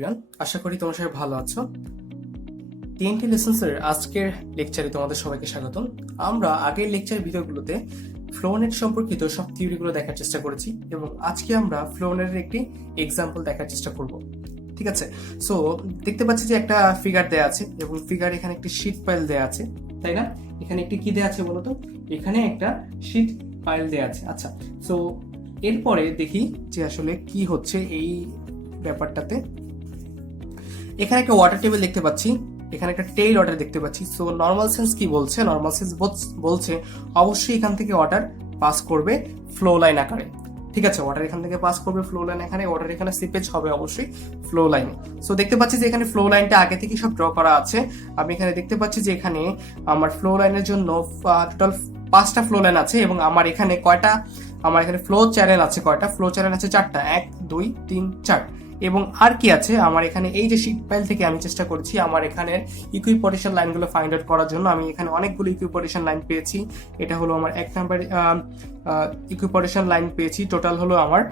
Everyone, আশা করি তোমার সবাই ভালো আছো। TNT-Lessons এর আজকের লেকচারে তোমাদের সবাইকে স্বাগতম। আমরা আগের লেকচার ভিডিওগুলোতে ফ্লোনেট সম্পর্কিত সব থিওরিগুলো দেখার চেষ্টা করেছি এবং আজকে আমরা ফ্লোনেটের একটি এক্সাম্পল দেখার চেষ্টা করব। ঠিক আছে, সো দেখতে পাচ্ছি যে একটা ফিগার দেয়া আছে এবং ফিগার এখানে একটি শীট পাইল দেয়া আছে, তাই না? এখানে একটি কি দেয়া আছে বলতো? এখানে একটা শীট পাইল দেয়া আছে। আচ্ছা, সো এরপরে দেখি যে আসলে কি হচ্ছে এই ব্যাপারটাতে। এখানে একটা ওয়াটার টেবিল দেখতে পাচ্ছি, এখানে একটা টেইল ওয়াটার দেখতে পাচ্ছি। সো নর্মাল সেন্স কি বলছে? নর্মাল সেন্স বলছে অবশ্যই এখান থেকে ওয়াটার পাস করবে ফ্লো লাইন আকারে। ঠিক আছে, ওয়াটার এখান থেকে পাস করবে ফ্লো লাইন আকারে, ওয়াটার এখানে সিপেজ হবে অবশ্যই ফ্লো লাইনে। সো দেখতে পাচ্ছি যে এখানে ফ্লো লাইনটা আগে থেকে সব ড্র করা আছে। আমি এখানে দেখতে পাচ্ছি যে এখানে আমার ফ্লো লাইনের জন্য টোটাল 5টা ফ্লো লাইন আছে এবং আমার এখানে ফ্লো চ্যানেল আছে কয়টা? ফ্লো চ্যানেল আছে 4টা, 1 2 3 4। এবং আর কি আছে আমার এখানে? এই যে শীট পাইল থেকে আমি চেষ্টা করছি আমার এখানে ইকুইপোটেনশিয়াল লাইনগুলো ফাইন্ড আউট করার জন্য। আমি এখানে অনেকগুলো ইকুইপোটেনশিয়াল লাইন পেয়েছি। এটা হলো আমার 1 নাম্বার ইকুইপোটেনশিয়াল লাইন পেয়েছি। টোটাল হলো আমার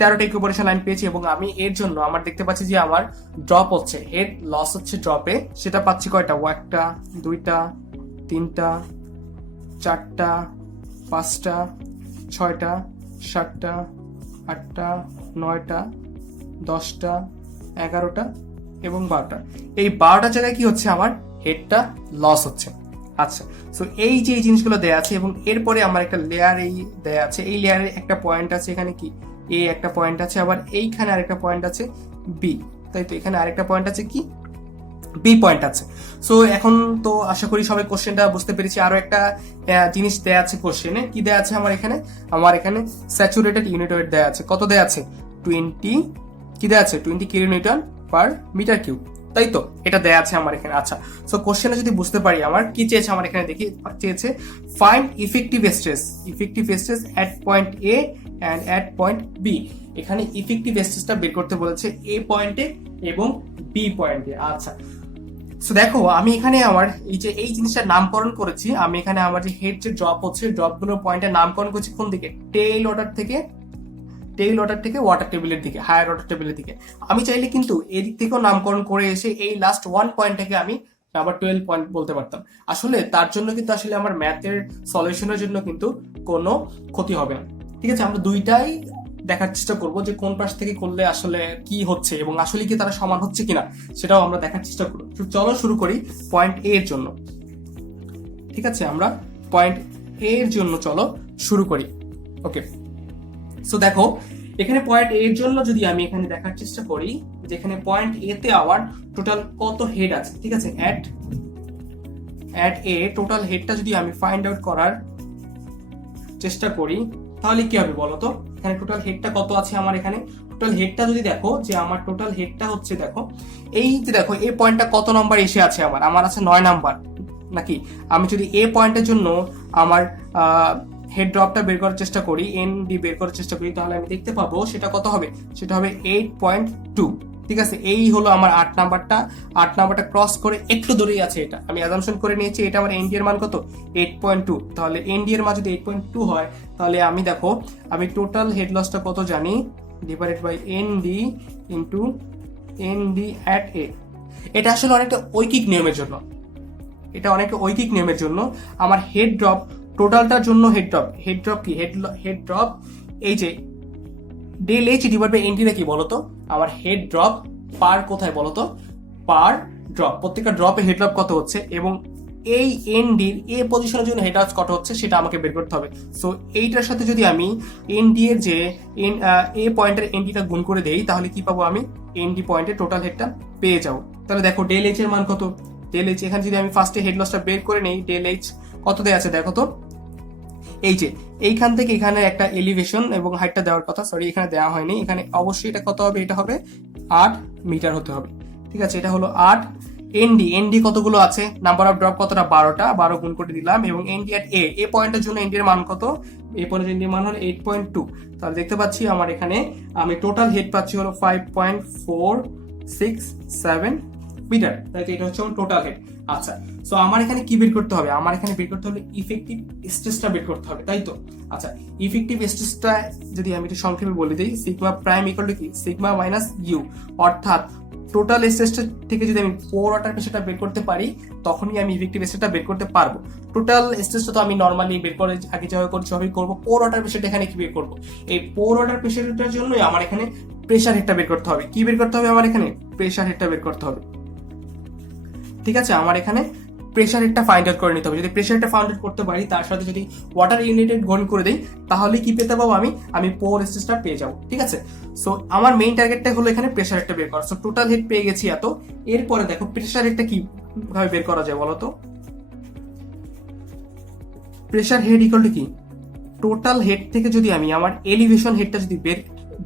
13টা ইকুইপোটেনশিয়াল লাইন পেয়েছি এবং আমি এর জন্য আমার দেখতে পাচ্ছি যে আমার ড্রপ হচ্ছে, হেড লস হচ্ছে ড্রপে। সেটা পাচ্ছি কয়টা? 1টা 2টা 3টা 4টা 5টা 6টা 7টা 8টা 9টা 10টা 11টা এবং 12টা। এই 12টা জায়গায় কি হচ্ছে? আমার হেডটা লস হচ্ছে। আচ্ছা, সো এই যে এই জিনিসগুলো দেয়া আছে এবং এরপরে আমার একটা লেয়ার এই দেয়া আছে। এই লেয়ারে একটা পয়েন্ট আছে, এখানে কি এ একটা পয়েন্ট আছে, আবার এইখানে আরেকটা পয়েন্ট আছে বি, তাই তো? এখানে আরেকটা পয়েন্ট আছে কি? বি পয়েন্ট আছে। সো এখন তো আশা করি সবাই কোশ্চেনটা বুঝতে পেরেছি। আরো একটা জিনিস দেয়া আছে কোশ্চেনে। কি দেয়া আছে আমার এখানে? আমার এখানে স্যাচুরেটেড ইউনিট ওয়েট দেয়া আছে। কত দেয়া আছে? 20 কি দেয়া আছে? 20 কিলোনিউটন পার মিটার কিউব, তাই তো? এটা দেয়া আছে আমার এখানে। আচ্ছা, সো কোশ্চেনে যদি বুঝতে পারি আমার কি চেয়েছে, আমার এখানে দেখি চেয়েছে find effective stress at point A and at point B. এখানে ইফেক্টিভ স্ট্রেসটা বের করতে বলেছে এ পয়েন্টে এবং বি পয়েন্টে। আচ্ছা, সো দেখো আমি এখানে আমার এই জিনিসটার নামকরণ করেছি। আমি এখানে আমার যে হেড যে ড্রপ হচ্ছে, ড্রপগুলোর পয়েন্টের নামকরণ করছি কোন দিকে? টেইল ওয়াটার থেকে ওয়াটার টেবিলের দিকে, হায়ার ওয়াটার টেবিলের দিকে। আমি চাইলে কিন্তু এদিক থেকেও নামকরণ করে এসে এই লাস্ট 1 পয়েন্টটাকে আমি আবার 12 পয়েন্ট বলতে পারতাম। আসলে তার জন্য কিন্তু আসলে আমার ম্যাথের সলিউশনের জন্য কিন্তু কোনো ক্ষতি হবে না। ঠিক আছে, আমরা দুইটাই দেখার চেষ্টা করব যে কোন পাশ থেকে করলে আসলে কি হচ্ছে এবং আসলে কি তারা সমান হচ্ছে কিনা সেটাও আমরা দেখার চেষ্টা করব। চলো শুরু করি পয়েন্ট এ এর জন্য। ঠিক আছে, আমরা পয়েন্ট এ এর জন্য চলো শুরু করি। ওকে, সো দেখো এখানে পয়েন্ট এ এর জন্য যদি আমি এখানে দেখার চেষ্টা করি যে এখানে পয়েন্ট এ তে আওয়ার টোটাল কত হেড আছে। ঠিক আছে, অ্যাট এ টোটাল হেডটা যদি আমি ফাইন্ড আউট করার চেষ্টা করি তাহলে কি হবে বলো তো? এখানে টোটাল হেডটা কত আছে আমার? এখানে টোটাল হেডটা যদি দেখো যে আমার টোটাল হেডটা হচ্ছে, দেখো এই যে দেখো এই পয়েন্টটা কত নাম্বার এসে আছে? আমার আছে 9 নাম্বার নাকি? আমি যদি এ পয়েন্টের জন্য আমার হেড ড্রপটা বের করার চেষ্টা করি, এন ডি বের করার চেষ্টা করি, তাহলে আমি দেখতে পাবো সেটা কত হবে? সেটা হবে 8.2। ঠিক আছে, এই হলো আমার 8 নাম্বারটা ক্রস করে একটু দূরেই আছে। এটা আমি অ্যাজাম্পশন করে নিয়েছি এটা আমার এনডি এর মান কত? 8.2। তাহলে এনডি এর মান যদি 8.2 হয় তাহলে আমি দেখো আমি টোটাল হেড লসটা কত জানি? Divided by ND into ND at A. এটা আসলে অনেকটা ঐকিক নিয়মের জন্য আমার হেড ড্রপ টোটালটার জন্য হেড ড্রপ কি? হেড ড্রপ এই যে del H divide by ND কি বলতো? আমার হেড ড্রপ পার কোথায় বলতো? পার ড্রপ, প্রত্যেকটা ড্রপে হেড ড্রপ কত হচ্ছে এবং এই এনডির এ পজিশনের জন্য হেড ড্রপ কত হচ্ছে সেটা আমাকে বের করতে হবে। সো এইটার সাথে যদি আমি এনডি এর যে এ পয়েন্টের এনডিটা গুণ করে দেই তাহলে কি পাবো? আমি এনডি পয়েন্টের টোটাল হেডটা পেয়ে যাবো। তাহলে দেখো ডেল এইচ এর মান কত? ডেল এইচ এখানে যদি আমি ফার্স্টে হেড লসটা বের করে নেই, ডেল এইচ কত দেয়া আছে দেখো তো? এই যে এইখান থেকে এখানে একটা এলিভেশন এবং হাইটটা দেওয়ার কথা, সরি এখানে দেওয়া হয়নি। এখানে অবশ্যই এটা কত হবে? এটা হবে 8 মিটার হতে হবে। ঠিক আছে, এটা হলো 8। এনডি কতগুলো আছে? নাম্বার অফ ড্রপ কতটা? 12টা, 12 গুণ করে দিলাম। এবং এনডি অ্যাট এ পয়েন্টের জন্য এনডি এর মান কত? এ পয়েন্টের এনডি এর মান হলো 8.2। তাহলে দেখতে পাচ্ছি আমার এখানে আমি টোটাল হেড পাচ্ছি হলো 5.467 মিটার, তাই তো এটা হচ্ছে আমার টোটাল হেড। আচ্ছা, সো আমার এখানে কি বের করতে হবে? আমার এখানে বের করতে হবে ইফেক্টিভ স্ট্রেসটা বের করতে হবে, তাই তো। আচ্ছা, ইফেক্টিভ স্ট্রেসটা যদি আমি একটু সংক্ষেপে বলে দিই, সিগমা প্রাইম ইকুয়াল টু কি সিগমা মাইনাস ইউ, অর্থাৎ টোটাল স্ট্রেসটা থেকে যদি আমি পোর ওয়াটার প্রেশারটা বের করতে পারি তখনই আমি ইফেক্টিভ স্ট্রেসটা বের করতে পারবো। টোটাল স্ট্রেসটা তো আমি নর্মালি বের করে আগে যেভাবে করছি সেভাবেই করবো। পোর ওয়াটার প্রেশারটা এখানে কি বের করবো? এই পোর ওয়াটার প্রেশারটার জন্যই আমার এখানে প্রেশার হেডটা বের করতে হবে। কি বের করতে হবে? আমার এখানে প্রেশার হেডটা বের করতে হবে। ঠিক আছে, আমার এখানে প্রেশার হেডটা ফাইন্ড আউট করে নিতে হবে। যদি প্রেশার হেডটা ফাইন্ড আউট করতে পারি, তার সাথে যদি ওয়াটার ইউনিটেড গুণ করে দেই, তাহলে কি পেতে পাবো? আমি পোর স্ট্রেসটা পেয়ে যাবো। ঠিক আছে, সো আমার মেইন টার্গেটটা হলো এখানে প্রেশার হেডটা বের করা। সো টোটাল হেড পেয়ে গেছি এত। এরপরে দেখো প্রেশার হেডটা কি ভাবে বের করা যায় বলো তো? প্রেশার হেড ইকুয়াল টু কি টোটাল হেড থেকে যদি আমি আমার এলিভেশন হেডটা যদি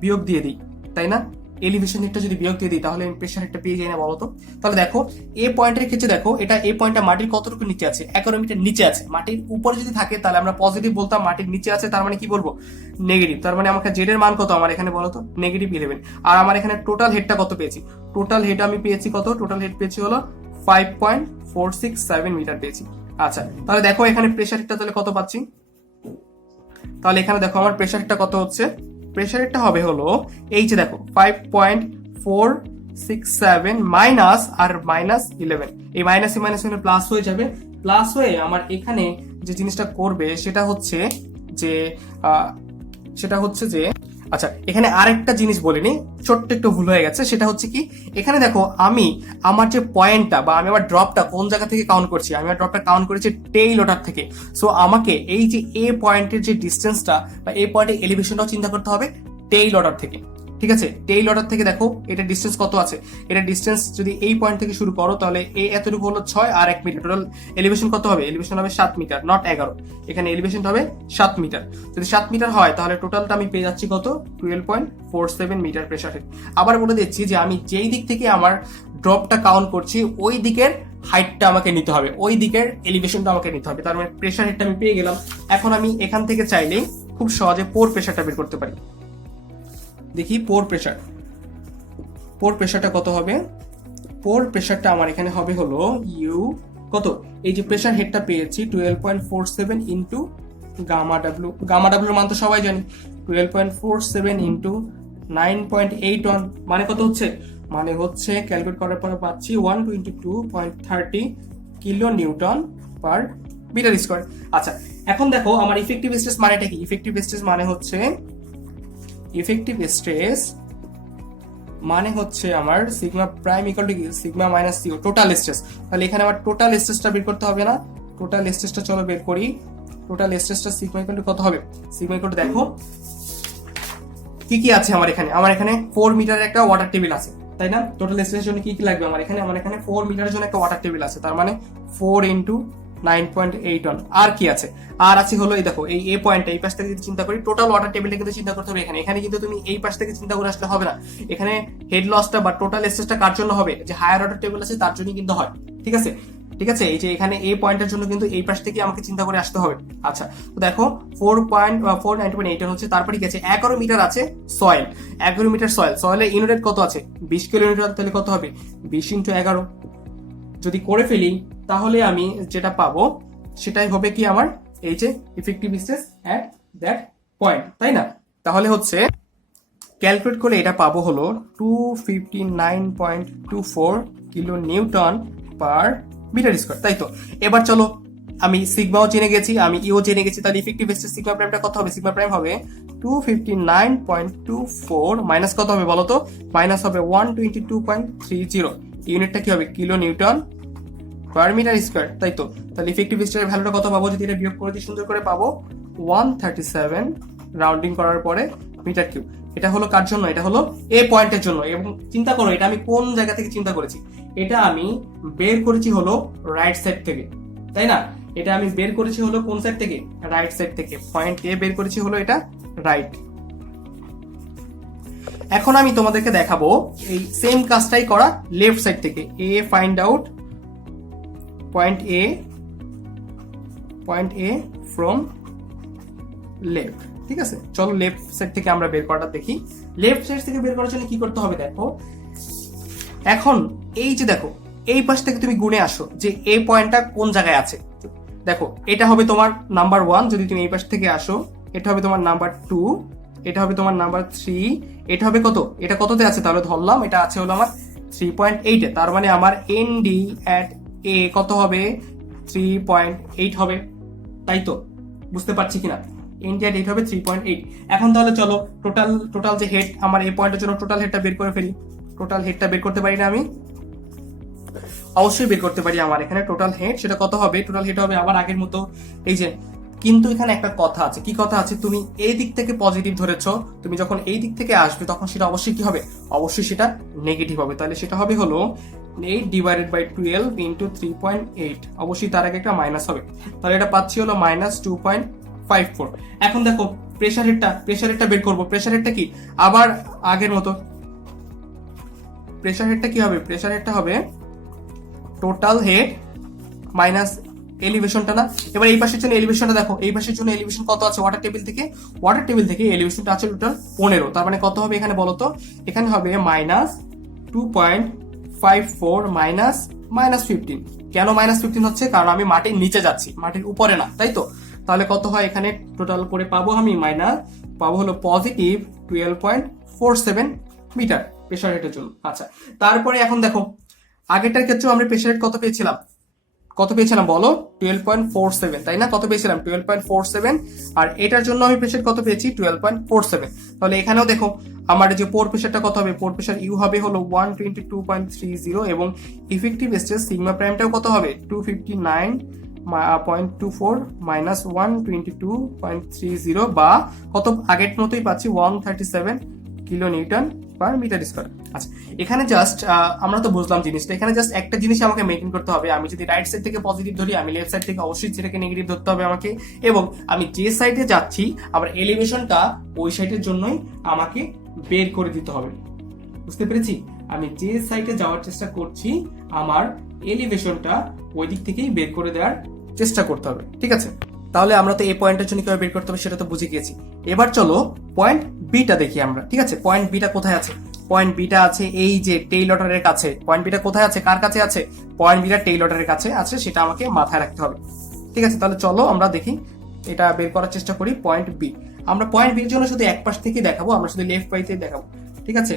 বিয়োগ দিয়ে দিই, তাই না? এলিভেশন হেডটা যদি বিয়োগ দিয়ে দিই তাহলে আমি প্রেশার হেডটা পেয়ে যাই না বলতো? তাহলে দেখো এ পয়েন্টের ক্ষেত্রে দেখো এটা এ পয়েন্টটা মাটির কতটুকু নিচে আছে? 11 মিটার নিচে আছে। মাটির উপরে যদি থাকে তাহলে আমরা পজিটিভ বলতাম, মাটির নিচে আছে তার মানে কি বলবো? নেগেটিভ। তার মানে আমাকে জেড এর মান কত আমার এখানে বলতো? -11। আর আমার এখানে টোটাল হেডটা কত পেয়েছি? টোটাল হেড আমি পেয়েছি কত? টোটাল হেড পেয়েছি হলো 5.467 মিটার পেয়েছি। আচ্ছা, তাহলে দেখো এখানে প্রেশার হেডটা তাহলে কত পাচ্ছি? তাহলে এখানে দেখো আমার প্রেশার হেডটা কত হচ্ছে? প্রেশার হেডটা হবে হলো এই যে দেখো 5.467 মাইনাস আর -11। এই মাইনাসে মাইনাসে প্লাস হয়ে যাবে। প্লাস হয়ে আমার এখানে যে জিনিসটা করবে সেটা হচ্ছে যে আচ্ছা, এখানে আরেকটা জিনিস বলিনি, ছোট্ট একটু ভুল হয়ে গেছে। সেটা হচ্ছে কি, এখানে দেখো আমি আমার যে পয়েন্টটা বা আমি আমার ড্রপটা কোন জায়গা থেকে কাউন্ট করছি? আমি আমার ড্রপটা কাউন্ট করেছি টেইল ওয়াটার থেকে। সো আমাকে এই যে এ পয়েন্টের যে ডিস্টেন্সটা বা এ পয়েন্টের এলিভেশনটাও চিন্তা করতে হবে টেইল ওয়াটার থেকে। ঠিক আছে, টেইল ওয়াটার থেকে দেখো এটা ডিস্টেন্স কত আছে? এটা ডিস্টেন্স যদি এই পয়েন্ট থেকে শুরু করো তাহলে এই এতটুকু হলো 6 আর 1 মিটার। টোটাল এলিভেশন কত হবে? এলিভেশন হবে 7 মিটার, নট 11। এখানে এলিভেশন হবে 7 মিটার। যদি 7 মিটার হয় তাহলে টোটালটা আমি পেয়ে যাচ্ছি কত? 12.47 মিটার প্রেশার হেড। আবার বলে দিচ্ছি যে আমি যেই দিক থেকে আমার ড্রপটা কাউন্ট করছি ওই দিকের হাইটটা আমাকে নিতে হবে, ওই দিকের এলিভেশনটা আমাকে নিতে হবে। তার মানে প্রেশার হেডটা আমি পেয়ে গেলাম। এখন আমি এখান থেকে চাইলেই খুব সহজে পোর প্রেশারটা বের করতে পারি। দেখি পোর প্রেশারটা কত হবে? পোর প্রেশারটা আমার এখানে হবে হলো ইউ কত? এই যে প্রেশার হেডটা পেয়েছি 12.47 ইন্টু গামা ডাব্লিউ। গামা ডাব্লিউর মান তো সবাই জানি। 12.47 ইন্টু 9.81 মানে কত হচ্ছে? মানে হচ্ছে ক্যালকুলেট করার পরে পাচ্ছি 122.30 kilo newton per metre square. আচ্ছা, এখন দেখো আমার ইফেক্টিভ স্ট্রেস মানেটা কি? ইফেক্টিভ স্ট্রেস মানে হচ্ছে আমার sigma prime equal to sigma minus U, total stress. তাহলে এখানে আমার টোটাল স্ট্রেসটা বের করতে হবে না? টোটাল স্ট্রেসটা চলো বের করি। টোটাল স্ট্রেসটা সিগমা ইকুয়াল টু কত হবে? সিগমা ইকুয়াল টু দেখো কি কি আছে আমার এখানে। আমার এখানে 4 মিটারের একটা ওয়াটার টেবিল আছে, তাই না? টোটাল স্ট্রেসের জন্য কি কি লাগবে আমার এখানে 4 মিটারের জন্য একটা ওয়াটার টেবিল আছে। তার মানে 4 ইন্টু 9.81। আর কি আছে? আর আছে হলো এই দেখো এই এ পয়েন্টটা, এই পাশ থেকে যদি চিন্তা করি টোটাল ওয়াটার টেবিলটা কিন্তু চিন্তা করতে হবে। এখানে কিন্তু তুমি এই পাশ থেকে চিন্তা করে আসলে হবে না। এখানে হেড লসটা বা টোটাল স্ট্রেসটা কার জন্য হবে? যে হায়ার ওয়াটার টেবিল আছে তার জন্যই কিন্তু হয়। ঠিক আছে, এই যে এখানে এই পয়েন্টের জন্য কিন্তু এই পাশ থেকে আমাকে চিন্তা করে আসতে হবে। আচ্ছা, তো দেখো 4.490.8 হচ্ছে। তারপরে কি আছে? 11 মিটার আছে সয়েল। 11 মিটার সয়েলের ইউনিট কত আছে? 20 কিলোমিটার। তাহলে কত হবে? 20 ইন্টু 11 যদি করে ফেলি তাহলে আমি যেটা পাবো সেটাই হবে কি আমার এই যে effective stress at that point, তাই না? তাহলে হচ্ছে ক্যালকুলেট করলে এটা পাবো হলো 259.24 kilo newton per metre square, তাই তো। এবার চলো, আমি সিগমাও জেনে গেছি, আমি ইও জেনে গেছি, তাহলে ইফেক্টিভ স্ট্রেস সিগমা প্রাইমটা কত হবে? সিগমা প্রাইম হবে 259.24 মাইনাস কত হবে বলো তো? মাইনাস হবে 122.30। ইউনিটটা কি হবে? Kilo newton per metre square, তাই তো। তাহলে ইফেক্টিভ স্ট্রেসের ভ্যালুটা কত পাবো? যদি এটা বিয়োগ করে দিই সুন্দর করে পাবো 137 রাউন্ডিং করার পরে মিটার কিউব। এটা হলো কার জন্য? এটা হলো এ পয়েন্টের জন্য। এবং চিন্তা করো এটা আমি কোন জায়গা থেকে চিন্তা করেছি? এটা আমি বের করেছি হলো রাইট সাইড থেকে, তাই না? এটা আমি বের করেছি হলো কোন সাইড থেকে? রাইট সাইড থেকে। পয়েন্ট এ বের করেছি হলো এটা রাইট। এখন আমি তোমাদেরকে দেখাবো এই সেম কাজটাই করা লেফট সাইড থেকে। এ find out point A from left. ঠিক আছে, চলো লেফট সাইড থেকে আমরা বের করাটা দেখি। লেফট সাইড থেকে বের করার জন্য কি করতে হবে দেখো। এখন এই যে দেখো এই পাশ থেকে তুমি গুণে আসো যে এই পয়েন্টটা কোন জায়গায় আছে। দেখো এটা হবে তোমার নাম্বার 1, যদি তুমি এই পাশ থেকে আসো এটা হবে তোমার নাম্বার 2, এটা হবে তোমার নাম্বার 3, এটা হবে কত, এটা কততে আছে, তাহলে ধরলাম এটা আছে হলো আমার 3.8 এ, তার মানে আমার এনডি এট এ কত হবে 3.8 হবে, তাই তো? বুঝতে পারছি কিনা? এনডি এট 8 হবে 3.8। এখন তাহলে চলো টোটাল যে হেড আমার এই পয়েন্টের জন্য টোটাল হেডটা বের করে ফেলি। টোটাল হেডটা বের করতে পারি না আমি? অবশ্যই বের করতে পারি। আমার এখানে টোটাল হেড সেটা কত হবে, টোটাল হেড হবে আবার আগের মতো এই যে, কিন্তু এখানে একটা কথা আছে। কি কথা আছে? তুমি এই দিক থেকে পজিটিভ ধরেছো, তুমি যখন এই দিক থেকে আসবে তখন সেটা অবশ্যই কি হবে, অবশ্যই সেটা নেগেটিভ হবে। তাহলে সেটা হবে হলো 8 ডিভাইডেড বাই 12 ইন্টু 3.8, অবশ্যই তার আগে একটা মাইনাস হবে। তাহলে এটা পাচ্ছি হলো -2.54। এখন দেখো প্রেসার হেডটা বের করবো। প্রেসার হেডটা কি আবার আগের মতো, প্রেসার হেডটা কি হবে, প্রেসার হেডটা হবে টোটাল হেড মাইনাস এলিভেশনটা না। এবার এই পাশের জন্য এলিভেশনটা দেখো, এই পাশের জন্য এলিভেশন কত আছে ওয়াটার টেবিল থেকে এলিভেশনটা আছে টোটাল 15, তার মানে কত হবে এখানে বলো তো? এখানে হবে -2.54 -15। কেন -15 হচ্ছে? কারণ আমি মাটির নিচে যাচ্ছি, মাটির উপরে না, তাই তো? তাহলে কত হয় এখানে টোটাল করে পাবো আমি পাবো হলো পজিটিভ 12.47 মিটার প্রেসার হেডের জন্য। আচ্ছা, তারপরে এখন দেখো আগেরটার ক্ষেত্রেও আমরা প্রেসার হেড কত পেয়েছিলাম বলো? 12.47, তাই না? কত পেয়েছিলাম? 12.47। আর এটার জন্য আমি প্রেসার কত পেয়েছি? 12.47। তাহলে এখানেও দেখো আমার যে পোর প্রেসারটা কত হবে, পোর প্রেসার ইউ হবে হলো 122.30 এবং ইফেক্টিভ স্ট্রেস সিগমা প্রাইমটাও কত হবে 259.24 -122.30 বা কত আগের মতোই পাচ্ছি 137 kilo newton per metre square. আচ্ছা, এখানে জাস্ট আমরা তো বুঝলাম জিনিসটা, এখানে জাস্ট একটা জিনিস আমাকে মেইনটেইন করতে হবে। আমি যদি রাইট সাইড থেকে পজিটিভ ধরি, আমি লেফট সাইড থেকে অবশ্যই সেটাকে নেগেটিভ ধরতে হবে আমাকে। এবং আমি যে সাইডে যাচ্ছি আমার এলিভেশনটা ওই সাইডের জন্যই আমাকে বের করে দিতে হবে। বুঝতে পেরেছি? আমি যে সাইডে যাওয়ার চেষ্টা করছি আমার এলিভেশনটা ওই দিক থেকেই বের করে দেওয়ার চেষ্টা করতে হবে, ঠিক আছে? তাহলে আমরা তো এই পয়েন্টের জন্য কিভাবে বের করতে হবে সেটা তো বুঝে গিয়েছি। এবার চলো পয়েন্ট বিটা দেখি আমরা, ঠিক আছে? পয়েন্ট বিটা কোথায় আছে? পয়েন্ট বিটা আছে এই যে টেইল অর্ডারের কাছে। পয়েন্ট বিটা কোথায় আছে, কার কাছে আছে? পয়েন্ট বিটা টেইল অর্ডারের কাছে আছে, সেটা আমাকে মাথায় রাখতে হবে, ঠিক আছে? তাহলে চলো আমরা দেখি, এটা বের করার চেষ্টা করি। পয়েন্ট বি, আমরা পয়েন্ট বির জন্য শুধু এক পাশ থেকে দেখাবো, আমরা শুধু লেফট পাইতে দেখাবো, ঠিক আছে?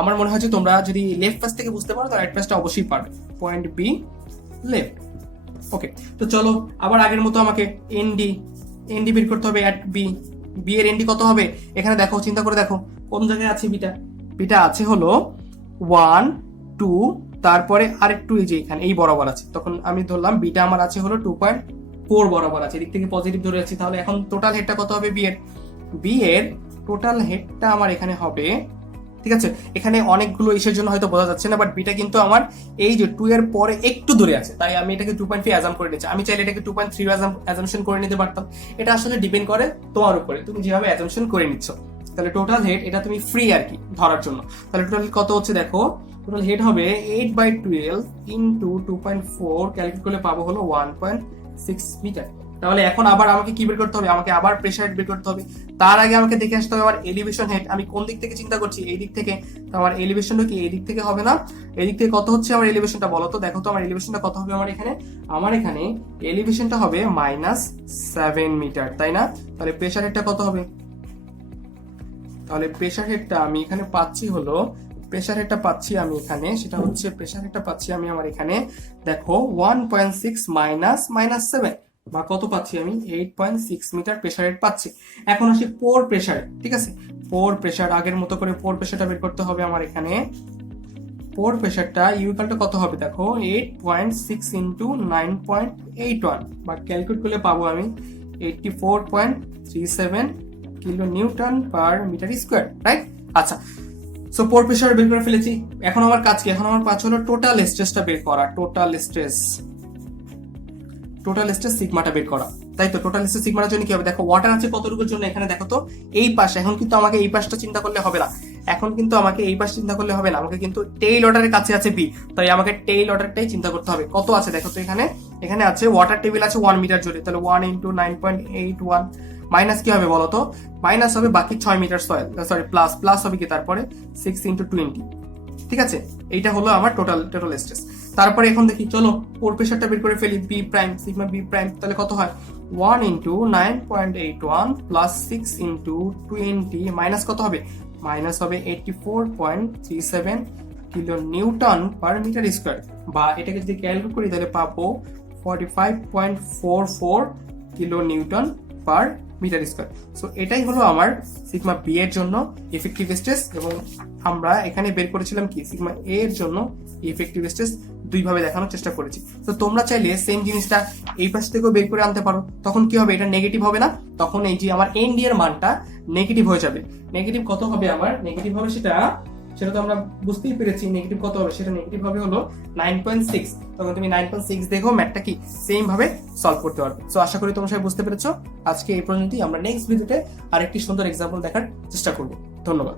আমার মনে হয় যে তোমরা যদি লেফট পাশ থেকে বুঝতে পারো তো রাইট পাশটা অবশ্যই পারবে। পয়েন্ট বি লেফট, ওকে। তো চলো আবার আগের মতো আমাকে এনডি বের করতে হবে এট বি এর এনডি কত হবে? এখানে দেখো, চিন্তা করে দেখো কোন জায়গায় আছে বিটা আছে হলো 1 2, তারপরে আরেকটু এই যে এখানে এই বরাবর আছে। তখন আমি ধরলাম বিটা আমার আছে হলো 2.4 বরাবর আছে, এদিক থেকে পজিটিভ ধরে আছি। তাহলে এখন টোটাল হেডটা কত হবে বি এর টোটাল হেডটা আমার এখানে হবে, ঠিক আছে? এখানে অনেকগুলো ইসের জন্য হয়তো বোঝা যাচ্ছে না, বাট বিটা কিন্তু আমার এই যে 2 এর পরে একটু দূরে আছে, তাই আমি এটাকে 2.3 অ্যাজাম করে নিচ্ছি। আমি চাইলে এটাকে 2.3 অ্যাজামশন করে নিতে পারতাম। এটা আসলে ডিপেন্ড করে তোমার উপরে, তুমি যেভাবে অ্যাজামশন করে নিচ্ছ। তাহলে টোটাল হেড এটা তুমি ফ্রি আর কি ধরার জন্য। তাহলে টোটাল কত হচ্ছে দেখো, টোটাল হেড হবে 8/12 ইন্টু 2.4, ক্যালকুলেট করলে পাবো হলো 1.6 মিটার। তাহলে এখন আবার আমাকে কি বের করতে হবে? আমাকে আবার প্রেসার হেড বের করতে হবে। তার আগে আমাকে দেখে আসতে হবে আমার এলিভেশন হেড। আমি কোন দিক থেকে চিন্তা করছি? এই দিক থেকে। তো আমার এলিভেশনটা কি এই দিক থেকে হবে না? এই দিক থেকে কত হচ্ছে আমার এলিভেশনটা বলো তো? দেখো তো আমার এলিভেশনটা কত হবে আমার এখানে এলিভেশনটা হবে -7 মিটার, তাই না? তাহলে প্রেসার হেডটা কত হবে? তাহলে প্রেসার হেডটা আমি এখানে পাচ্ছি হলো, প্রেসার হেডটা পাচ্ছি আমি এখানে, সেটা হচ্ছে প্রেসার হেডটা পাচ্ছি আমি আমার এখানে দেখো 1.6 -7 বা কত পাচ্ছি আমি 8.6 মিটার প্রেসার হেড পাচ্ছি। এখন আসি পোর প্রেসার, ঠিক আছে? পোর প্রেসার আগের মতো করে পোর প্রেসারটা বের করতে হবে আমার এখানে। পোর প্রেসারটা ইকুয়ালটা কত হবে দেখো 8.6 ইন্টু 9.81 বা ক্যালকুলেট করলে পাবো আমি 84.37 kilo newton per metre square, right? আচ্ছা, সো পোর প্রেসার বের করে ফেলেছি। এখন আমার কাজ কি? এখন আমার কাজ হলো টোটাল স্ট্রেসটা বের করা, টোটাল স্ট্রেস সিগমাটা বের করা, তাই তো? টোটাল স্ট্রেস সিগমাটার জন্য কি হবে দেখো, ওয়াটার আছে কতটুকুর জন্য এখানে দেখো তো এই পাশে। এখন কিন্তু আমাকে এই পাশটা চিন্তা করলে হবে না, আমাকে কিন্তু টেইল অর্ডারের কাছে আছে বি, তাই আমাকে টেইল অর্ডারটাই চিন্তা করতে হবে। কত আছে দেখো তো এখানে আছে ওয়াটার টেবিল আছে 1 মিটার জুড়ে, তাহলে 1 ইন্টু 9.81 মাইনাস কি হবে বলো তো? মাইনাস হবে বাকি 6 মিটার সয়েল, সরি প্লাস হবে কি তারপরে 6 ইন্টু 20, ঠিক আছে, এইটা হলো আমার টোটাল স্ট্রেস। তারপরে এখন দেখি, চলো কোর প্রেশারটা বের করে ফেলি, B prime sigma B prime, তাহলে কত হয় 1 ইন্টু 9.81 প্লাস 6 ইন্টু 20 মাইনাস কত হবে, মাইনাস হবে 84.37 kilo newton per metre square, বা এটাকে যদি ক্যালকুলেট করি তাহলে পাবো 45.44 kilo newton per metre square. So এটাই হলো আমার সিগমা বি এর জন্য ইফেক্টিভ স্ট্রেস, এবং আমরা এখানে বের করেছিলাম কি সিগমা এ এর জন্য ইফেক্টিভ স্ট্রেস, দুইভাবে দেখানোর চেষ্টা করেছি। তো তোমরা চাইলে সেম জিনিসটা এই পাশ থেকেও বের করে আনতে পারো, তখন কি হবে, এটা নেগেটিভ হবে না, তখন এই যে আমার এন ডি এর মানটা নেগেটিভ হয়ে যাবে। নেগেটিভ কত হবে আমার, নেগেটিভ হবে সেটা তো আমরা বুঝতেই পেরেছি, নেগেটিভ কত হবে, সেটা নেগেটিভ হবে হলো 9.6। তখন তুমি 9.6 দেখো ম্যাথটা কি সেম ভাবে সলভ করতে পারবে। সো আশা করি তোমরা সবাই বুঝতে পেরেছো। আজকে এই পর্যন্তই, আমরা নেক্সট ভিডিওতে আরেকটি সুন্দর এক্সাম্পল দেখার চেষ্টা করব। ধন্যবাদ।